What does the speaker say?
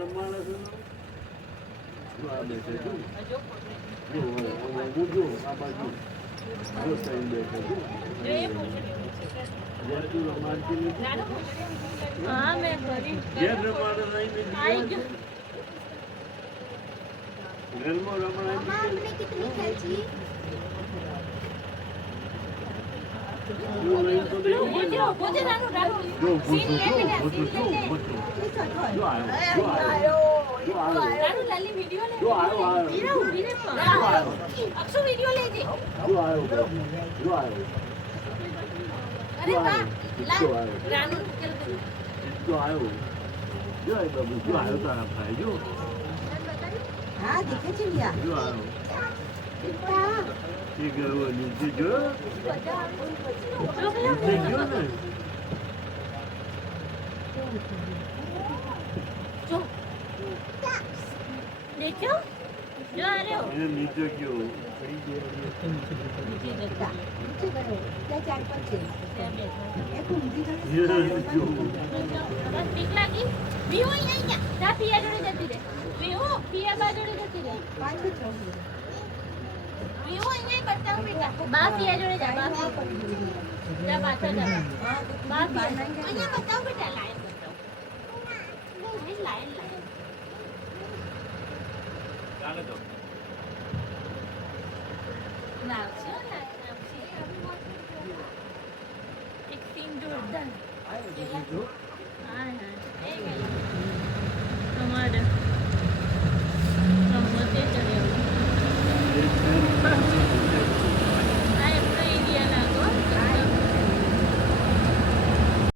રમવાના છે જો આ બેઠે જો જો આ બાજુ જો સાઈન બેઠે જો યાર તું રમાડતી નથી હા મેં કરી યાર રમાડો નહીં आई जो ઘરમાં રમાડાય मामा हमने कितनी खेची જો નહીં તો દેવું मुझे रानू रानू જો सीन ले ले જો सीन ले ले જો આવ્યો रानू लाली वीडियो ले જો આવ્યો धीरे अक्षु वीडियो ले जे જો આવ્યો अरे वाह જો આવ્યો रानू चल જો આવ્યો જો આ બાબુ જો આવ્યો તારા ભાઈ જો हाँ देखे चलिया જો આવ્યો कितना એ ગયો નીચે જો નીચે ગયો ને जो देखो जो आ रहे हो એ નીચે ગયો नीचे देखो नीचे करो क्या चार पाँच है क्या बैठा एक घूमती એ करो જો बस बीक लागी बीहो नहीं क्या जा पिया जोड़े जाती रे बीहो पिया बा जोड़े जाती रे पाँच छः बीहो नहीं करता हूँ बेटा बा पिया जोड़े जा बा जा बात जा बा पिया बताओ बेटा लाइन बताओ लाइन लाइन ચાલે તો नाचो एक सीन जोरदार